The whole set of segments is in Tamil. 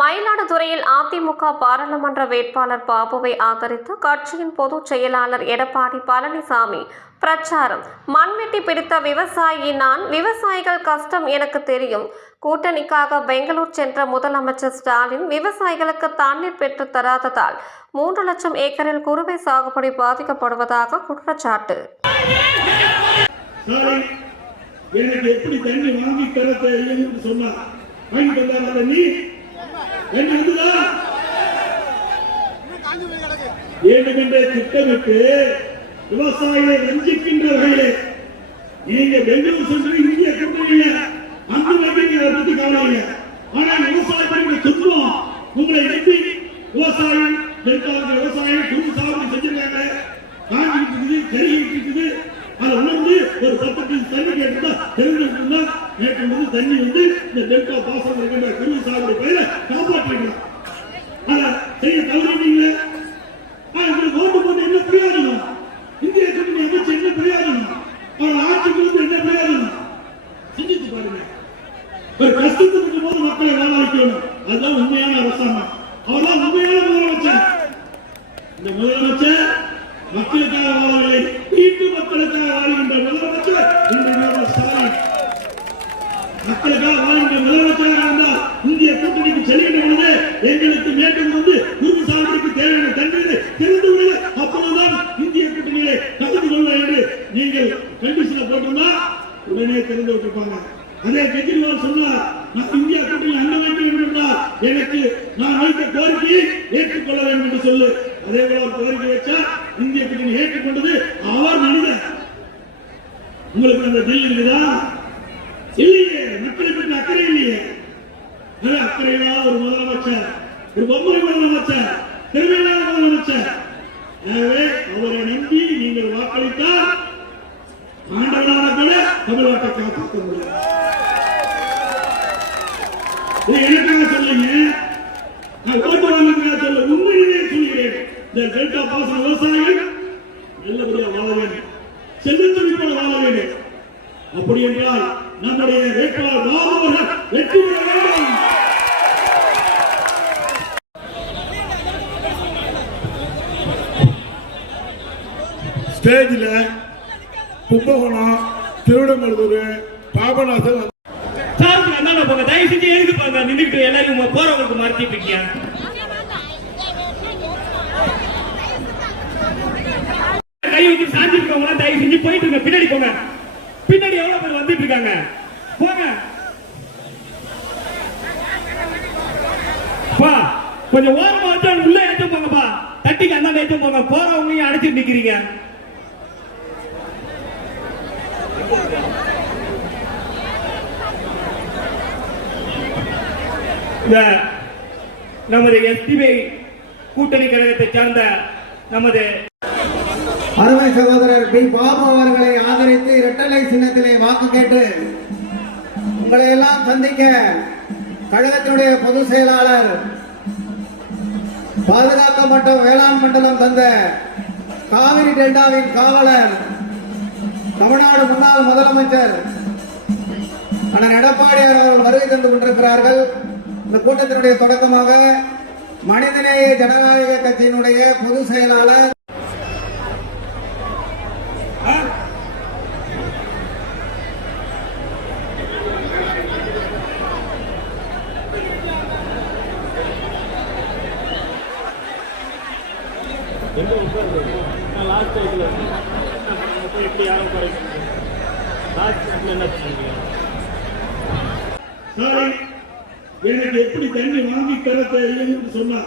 மயிலாடுதுறையில் அதிமுக பாராளுமன்ற வேட்பாளர் பாபுவை ஆதரித்து கட்சியின் பொதுச் செயலாளர் எடப்பாடி பழனிசாமி பிரச்சாரம். மண்வெட்டி பிடித்த விவசாயி நான் விவசாயிகள் கஷ்டம் எனக்கு தெரியும். கூட்டணிக்காக பெங்களூர் சென்ற முதலமைச்சர் ஸ்டாலின் விவசாயிகளுக்கு தண்ணீர் பெற்றுத் தராததால் மூன்று லட்சம் ஏக்கரில் குறுவை சாகுபடி பாதிக்கப்படுவதாக குற்றச்சாட்டு. எனக்கு எப்படி தண்ணி வாங்கி தர தெரியும் சொன்னா? வாங்கி தந்தார நீ என்ன வந்துதா வேண்டுமென்றே திட்டமிட்டு விவசாயிகளை வஞ்சிக்கின்ற வகையிலே நீங்க பெங்களூர் சென்று இந்திய கூட்டணியில அந்த வகையில் பத்தி கவலைங்க ஆனா விவசாயத்தை சொல்லுவோம் உங்களை நம்பி விவசாயம் நெற்காலத்தில் விவசாயம் குறு சாகுபடி செஞ்சிருக்காங்க. காஞ்சிட்டு இருக்குது செருகிட்டு இருக்குது அதை உணர்ந்து ஒரு பத்து தண்ணி கேட்டுதான் தெரிஞ்சிருந்தா நேற்று வந்து தண்ணி வந்து இந்த டெல்டா பாசம் இருக்கின்ற குரு சாகுபடி பயிரை காப்பாற்றிக்கலாம் ஆனா செய்ய தவறினீங்களே ஆனா உங்களுக்கு ஓட்டு போட்டு என்ன பிரயோஜனம் இந்திய கூட்டணி அமைச்சு என்ன பிரயோஜனம் அவன் ஆட்சிக்கு வந்து என்ன பிரயோஜனம் சிந்தித்து பாருங்க ஒரு கஷ்டத்துக்கு போது மக்களை வாழ அதுதான் உண்மையான அரசாங்கம். அவர்தான் உண்மையான முதலமைச்சர். இந்த முதலமைச்சர் மக்களுக்காக வாழவில்லை. வீட்டு மக்களுக்காக வாழ்கின்ற முதலமைச்சர் இந்த முதல்வர் ஸ்டாலின் மக்களுக்காக வாழ்கின்ற முதலமைச்சராக இருந்தால் இந்திய கூட்டணிக்கு செல்கின்ற பொழுது எங்களுக்கு மேற்கொண்டு வந்து குரு சாகுபடிக்கு தேவையான தண்ணீரை திறந்து விடுங்க அப்பொழுதுதான் இந்திய கூட்டணியிலே கலந்து கொள்ளலாம் என்று நீங்கள் கண்டிஷனை போட்டோம்னா உடனே திறந்து விட்டுருப்பாங்க அதே கெஜ்ரிவால் சொன்னார் நான் இந்தியா கூட்டணி அங்க வைக்க வேண்டும் என்றால் எனக்கு நான் வைத்த கோரிக்கையை ஏற்றுக்கொள்ள வேண்டும் என்று சொல்லு. அதே போல ஒரு கோரிக்கை வச்சா இந்திய கூட்டணி ஏற்றுக்கொண்டது அவர் மனிதன் உங்களுக்கு அந்த பில் இருக்குதா? இல்லையே மக்களை பற்றி அக்கறை இல்லையே. அது அக்கறையில்லாத ஒரு முதலமைச்சர் ஒரு பொம்மை முதலமைச்சர் திறமையில்லாத முதலமைச்சர். எனவே அவரை நம்பி நீங்கள் வாக்களித்தால் ஆண்டவனான கூட தமிழ்நாட்டை காப்பாற்ற முடியும். எனக்காக சொல்லுங்க நான் ஓட்டு வாங்க சொல்ல உண்மையிலே சொல்கிறேன் இந்த டெல்டா பாசன விவசாயிகள் நல்லபடியா வாழ வேண்டும். செல்வத்துறை வாழ வேண்டும். அப்படி என்றால் நம்முடைய வேட்பாளர் வெற்றி பெற வேண்டும். ஸ்டேஜில் கும்பகோணம் திருவிடமருதூர் பாபநாசம் சாருக்கு அண்ணா போங்க தயவு செஞ்சு எதுக்கு பாருங்க. நின்றுட்டு எல்லாரும் போறவங்களுக்கு மறைச்சிட்டு இருக்கேன் இருக்கவங்க தயவு செஞ்சு போயிட்டு இருங்க. பின்னாடி போங்க. பின்னாடி எவ்வளவு பேர் வந்துட்டு இருக்காங்க? போங்க. பா கொஞ்சம் ஓரமா வச்சு உள்ள எடுத்து போங்கப்பா தட்டிக்கு அந்த எடுத்து போங்க. போறவங்களையும் அடைச்சிட்டு நிக்கிறீங்க. நமது எஸ்டிபி கூட்டணி கழகத்தை சார்ந்த நமது அருமை சகோதரர் பி. பாபு அவர்களை ஆதரித்து இரட்டலை சின்னத்திலே வாக்கு கேட்டு உங்களை எல்லாம் சந்திக்க கழகத்தினுடைய பொதுச் செயலாளர் பாதுகாக்கப்பட்ட வேளாண் மண்டலம் தந்த காவிரி டெல்டாவின் காவலர் தமிழ்நாடு முன்னாள் முதலமைச்சர் அண்ணன் எடப்பாடியார் அவர்கள் வருகை தந்து கொண்டிருக்கிறார்கள். இந்த கூட்டத்தினுடைய தொடக்கமாக மனிதநேய ஜனநாயக கட்சியினுடைய பொதுச் செயலாளர் சாரி எனக்கு எப்படி தண்ணி வாங்கி தர தெரியும்னு சொன்னா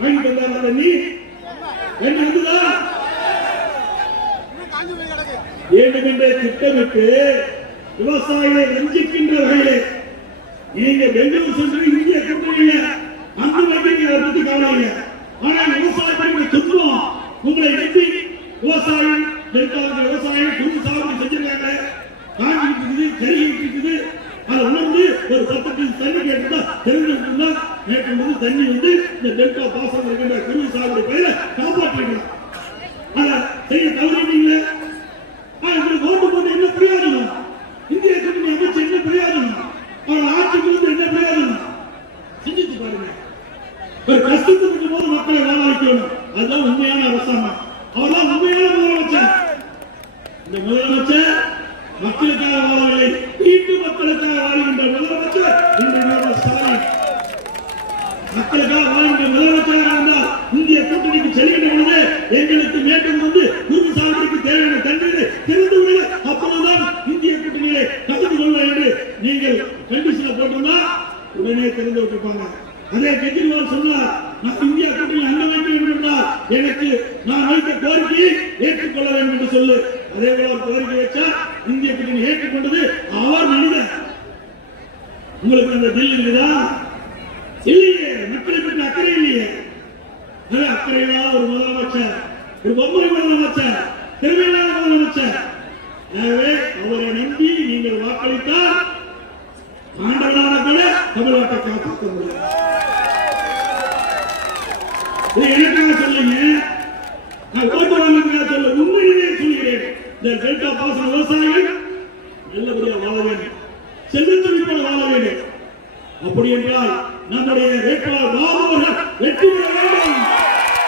வாங்கி தந்தார நீ? என்ன வந்துதா வேண்டுமென்றே திட்டமிட்டு விவசாயிகளை வஞ்சிக்கின்ற வகையிலே நீங்க பெங்களூர் சென்று இந்திய கூட்டணியில அந்த வகையில் பத்தி கவலைங்க ஆனா விவசாயத்தை சொல்லுவோம் உங்களை நம்பி விவசாயம் நெற்காலத்தில் விவசாயம் குறு சாகுபடி செஞ்சிருக்காங்க காஞ்சிட்டு இருக்குது செருகிட்டு இருக்குது அதை உணர்ந்து ஒரு பத்து தண்ணி கேட்டுதான் ஏற்கனவே தண்ணி வந்து இந்த டெல்டா பாசம் இருக்கின்ற குரு சாகுடைய பெயரை காப்பாற்றிக்கலாம் ஆனா செய்ய தவறினீங்களே ஆனா ஓட்டு போட்டு என்ன பிரயோஜனம் இந்திய கூட்டணி அமைச்சு என்ன பிரயோஜனம் அவர் ஆட்சிக்கு வந்து என்ன பிரயோஜனம் சிந்தித்து பாருங்க. ஒரு கஷ்டத்துக்கு போது மக்களை வாழ வைக்கணும் அதுதான் உண்மையான அரசாங்கம். அவர்தான் உண்மையான முதலமைச்சர். இந்த முதலமைச்சர் மக்களுக்காக வாழவில்லை. வீட்டு மக்களுக்காக வாழ்கின்ற முதலமைச்சர் இன்று ஸ்டாலின். மக்களுக்காக வாழ்கின்ற முதலமைச்சராக இருந்தால் இந்திய கூட்டணிக்கு செல்கின்ற பொழுது எங்களுக்கு மேற்கொண்டு வந்து குரு சாதனைக்கு தேவையான தண்ணீரை திறந்து விடுங்க இந்திய கூட்டணியிலே கலந்து கொள்ள என்று நீங்கள் கண்டிஷனை போட்டோம்னா உடனே திறந்து விட்டுருப்பாங்க அதே கெஜ்ரிவால் சொன்னார் நான் இந்தியா கூட்டணி அங்க வைக்க வேண்டும் என்றால் எனக்கு நான் வைத்த கோரிக்கையை ஏற்றுக்கொள்ள வேண்டும் என்று சொல்லு. அதே போல கோரிக்கை வச்சா இந்திய கூட்டணி ஏற்றுக்கொண்டது அவர் மனிதன் உங்களுக்கு அந்த தில் இருக்குதா? இல்லையே மக்களை பற்றி அக்கறை இல்லையே. அது அக்கறையில்லாத ஒரு முதலமைச்சர் ஒரு பொம்மை முதலமைச்சர் திறமையில்லாத முதலமைச்சர். எனவே அவரை நம்பி நீங்கள் வாக்களித்தால் ஆண்டவனான கூட தமிழ்நாட்டை காப்பாற்ற முடியும். எனக்காக சொல்லுங்க. நான் ஓட்டு சொல்ல உண்மையிலேயே சொல்கிறேன். இந்த டெல்டா பாசன விவசாயிகள் நல்லபடியாக வாழ வேண்டும். செல்வத்துறை போல வாழ வேண்டும். அப்படி என்றால் நம்முடைய வேட்பாளர் வெற்றி பெற